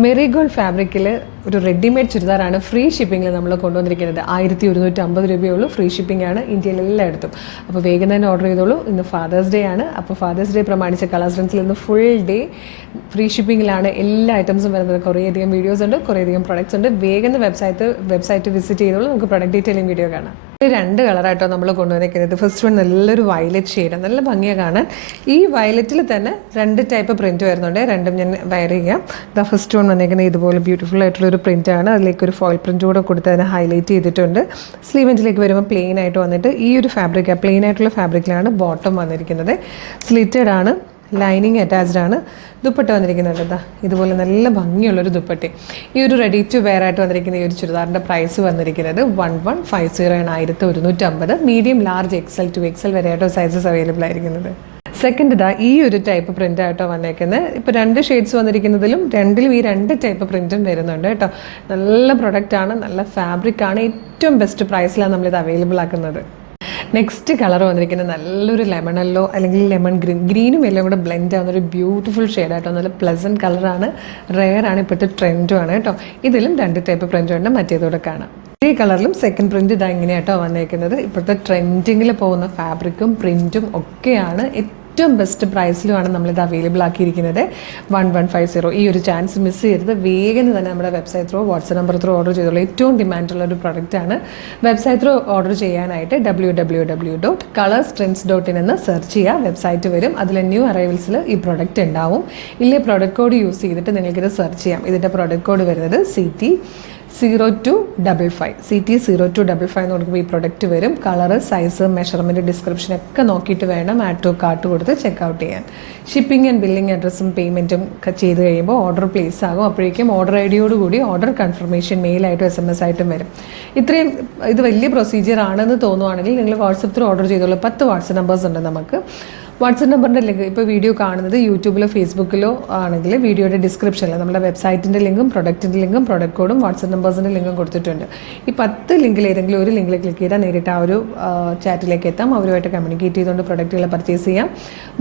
Marigold ഫാബ്രിക്കിൽ ഒരു readymade ചുരിദാറാണ് free ഷിപ്പിങ്ങിൽ നമ്മൾ കൊണ്ടുവന്നിരിക്കുന്നത്. 1150 രൂപയുള്ളൂ. ഫ്രീ ഷിപ്പിംഗ് ആണ് ഇന്ത്യയിൽ എല്ലായിടത്തും. അപ്പോൾ വേഗം തന്നെ ഓർഡർ ചെയ്തോളൂ. ഇന്ന് ഫാദേഴ്സ് ഡേ ആണ്. അപ്പോൾ ഫാദേഴ്സ് ഡേ പ്രമാണിച്ച കളേഴ്സ് ട്രെൻഡ്സിൽ ഇന്ന് ഫുൾ ഡേ ഫ്രീ ഷിപ്പിങ്ങിലാണ് എല്ലാ ഐറ്റംസും വരുന്നത്. കുറേയധികം വീഡിയോസ് ഉണ്ട്, കുറേയധികം പ്രൊഡക്ട്സ് ഉണ്ട്. വേഗം വെബ്സൈറ്റ് വിസിറ്റ് ചെയ്തോളൂ. നമുക്ക് പ്രൊഡക്റ്റ് ഡീറ്റെയിലിംഗ് വീഡിയോ കാണാം. രണ്ട് കളറായിട്ടോ നമ്മൾ കൊണ്ടുവന്നിരിക്കുന്നത്. ഫസ്റ്റ് വൺ നല്ലൊരു വയലറ്റ് ഷെയ്ഡാണ്, നല്ല ഭംഗിയാണ് കാണാൻ. ഈ വയലറ്റിൽ തന്നെ 2 ടൈപ്പ് പ്രിൻറ്റ് വരുന്നുണ്ട്. രണ്ടും ഞാൻ വയർ ചെയ്യാം. ദ ഫസ്റ്റ് വൺ വന്നിരിക്കുന്നത് ഇതുപോലെ ബ്യൂട്ടിഫുൾ ആയിട്ടുള്ളൊരു പ്രിൻറ്റാണ്. അതിലേക്ക് ഒരു ഫോയിൽ പ്രിൻറ്റ് കൂടെ കൊടുത്ത് അതിനെ ഹൈലൈറ്റ് ചെയ്തിട്ടുണ്ട്. സ്ലീവ് എൻഡിലേക്ക് വരുമ്പോൾ പ്ലെയിൻ ആയിട്ട് വന്നിട്ട് ഈ ഒരു ഫാബ്രിക് പ്ലെയിൻ ആയിട്ടുള്ള ഫാബ്രിക്കിലാണ് ബോട്ടം വന്നിരിക്കുന്നത്. സ്ലിറ്റഡ് ആണ്, ലൈനിങ് അറ്റാച്ച്ഡ് ആണ്. ദുപ്പട്ട വന്നിരിക്കുന്നത് എന്താ ഇതുപോലെ നല്ല ഭംഗിയുള്ളൊരു ദുപ്പട്ടി. ഈ ഒരു റെഡി ടു വെയർ ആയിട്ട് വന്നിരിക്കുന്ന ഈ ഒരു ചുരിദാറിൻ്റെ പ്രൈസ് വന്നിരിക്കുന്നത് 1150 ആണ്. 1150. Medium, large, XL to XL വരെ ആയിട്ടോ സൈസസ് അവൈലബിൾ ആയിരിക്കുന്നത്. സെക്കൻഡ് ഇതാ ഈ ഒരു ടൈപ്പ് പ്രിൻ്റ് ആയിട്ടോ വന്നേക്കുന്നത്. ഇപ്പോൾ 2 ഷെയ്ഡ്സ് വന്നിരിക്കുന്നതിലും രണ്ടിലും ഈ 2 ടൈപ്പ് പ്രിൻറ്റും വരുന്നുണ്ട് കേട്ടോ. നല്ല പ്രൊഡക്റ്റാണ്, നല്ല ഫാബ്രിക്കാണ്. ഏറ്റവും ബെസ്റ്റ് പ്രൈസിലാണ് നമ്മളിത് അവൈലബിൾ ആക്കുന്നത്. നെക്സ്റ്റ് കളർ വന്നിരിക്കുന്നത് നല്ലൊരു ലെമൺ യെല്ലോ അല്ലെങ്കിൽ ലെമൺ ഗ്രീനും എല്ലാം കൂടെ ബ്ലെൻഡ് ആവുന്ന ഒരു ബ്യൂട്ടിഫുൾ ഷെയ്ഡായിട്ടോ. നല്ല പ്ലസൻറ്റ് കളറാണ്, റെയർ ആണ്, ഇപ്പോഴത്തെ ട്രെൻഡുമാണ് കേട്ടോ. ഇതിലും 2 ടൈപ്പ് പ്രിൻ്റ് ഉണ്ട്, മറ്റേതോടെ കാണാം. ഈ കളറിലും സെക്കൻഡ് പ്രിൻറ്റ് ഇതാ ഇങ്ങനെയായിട്ടോ വന്നേക്കുന്നത്. ഇപ്പോഴത്തെ ട്രെൻഡിങ്ങിൽ പോകുന്ന ഫാബ്രിക്കും പ്രിൻറ്റും ഒക്കെയാണ്. ഏറ്റവും ബെസ്റ്റ് പ്രൈസിലുമാണ് നമ്മളിത് അവൈലബിൾ ആക്കിയിരിക്കുന്നത്. 1150. ഈ ഒരു ചാൻസ് മിസ് ചെയ്യരുത്. വേഗം തന്നെ നമ്മുടെ website through, WhatsApp number through order ചെയ്തോളൂ. ഏറ്റവും ഡിമാൻഡുള്ള ഒരു പ്രൊഡക്റ്റാണ്. വെബ്സൈറ്റ് ത്രൂ ഓർഡർ ചെയ്യാനായിട്ട് www.colorstrends.in എന്ന് സെർച്ച് ചെയ്യുക. വെബ്സൈറ്റ് വരും. അതിൽ ന്യൂ അറൈവൽസിൽ ഈ പ്രൊഡക്റ്റ് ഉണ്ടാവും. ഇല്ലേ പ്രൊഡക്റ്റ് കോഡ് യൂസ് ചെയ്തിട്ട് നിങ്ങൾക്കിത് സെർച്ച് ചെയ്യാം. ഇതിൻ്റെ പ്രൊഡക്റ്റ് കോഡ് വരുന്നത് CT0255. CT0255 എന്ന് കൊടുക്കുമ്പോൾ ഈ പ്രൊഡക്റ്റ് വരും. കളറ്, സൈസ്, മെഷർമെൻറ്റ്, ഡിസ്ക്രിപ്ഷൻ ഒക്കെ നോക്കിയിട്ട് വേണം ആഡ് ടു കാർട്ട് കൊടുത്ത് ചെക്കൗട്ട് ചെയ്യാൻ. ഷിപ്പിംഗ് ആൻഡ് ബില്ലിംഗ് അഡ്രസ്സും പേയ്മെൻറ്റും ഒക്കെ ചെയ്ത് കഴിയുമ്പോൾ ഓർഡർ പ്ലേസ് ആകും. അപ്പോഴേക്കും ഓർഡർ ID യോടുകൂടി ഓർഡർ കൺഫർമേഷൻ മെയിലായിട്ടും SMS ആയിട്ടും വരും. ഇത് വലിയ പ്രൊസീജിയർ ആണെന്ന് തോന്നുവാണെങ്കിൽ നിങ്ങൾ വാട്സപ്പ് ത്രൂ ഓർഡർ ചെയ്തോളൂ. 10 വാട്സപ്പ് നമ്പേഴ്സ് ഉണ്ട് നമുക്ക്. വാട്സപ്പ് നമ്പറിൻ്റെ ലിങ്ക് ഇപ്പോൾ വീഡിയോ കാണുന്നത് യൂട്യൂബിലോ ഫേസ്ബുക്കിലോ ആണെങ്കിൽ വീഡിയോയുടെ ഡിസ്ക്രിപ്ഷനിൽ നമ്മുടെ വെബ്സൈറ്റിൻ്റെ ലിങ്കും പ്രൊഡക്റ്റിൻ്റെ ലിങ്കും പ്രൊഡക്റ്റ് കോഡും വാട്സപ്പ് നമ്പേഴ്സിൻ്റെ ലിങ്കും കൊടുത്തിട്ടുണ്ട്. ഈ 10 ലിങ്കിൽ ഏതെങ്കിലും ഒരു ലിങ്കിൽ ക്ലിക്ക് ചെയ്താൽ നേരിട്ട് ആ ഒരു ചാറ്റിലേക്ക് എത്താം. അവരുമായിട്ട് കമ്മ്യൂണിക്കേറ്റ് ചെയ്തുകൊണ്ട് പ്രൊഡക്റ്റുകൾ പർച്ചേസ് ചെയ്യാം.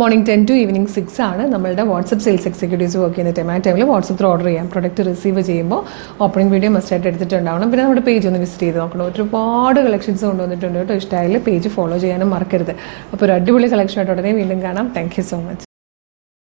മോർണിംഗ് 10 to ഈവനിങ് 6 ആണ് നമ്മളുടെ വാട്സപ്പ് സെയിൽസ് എക്സിക്യൂട്ടീവ്സ് വർക്ക് ചെയ്യുന്ന ടൈം. ആ ടൈമിൽ വാട്സപ്പ് ത്രൂ ഓർഡർ ചെയ്യാം. പ്രൊഡക്റ്റ് റിസീവ് ചെയ്യുമ്പോൾ ഓപ്പണിംഗ് വീഡിയോ മസ്റ്റായിട്ട് എടുത്തിട്ടുണ്ടാവണം. പിന്നെ നമ്മുടെ പേജ് ഒന്ന് വിസിറ്റ് ചെയ്ത് നോക്കണം. ഒരുപാട് കളക്ഷൻസ് കൊണ്ടുവന്നിട്ടുണ്ട് കേട്ടോ. ഇഷ്ടമായാലും പേജ് ഫോളോ ചെയ്യാനും മറക്കരുത്. അപ്പോൾ ഒരു അടിപൊളി കളക്ഷനായിട്ട് ഉടനെ വീണ്ടും കാണാം. Thank you so much.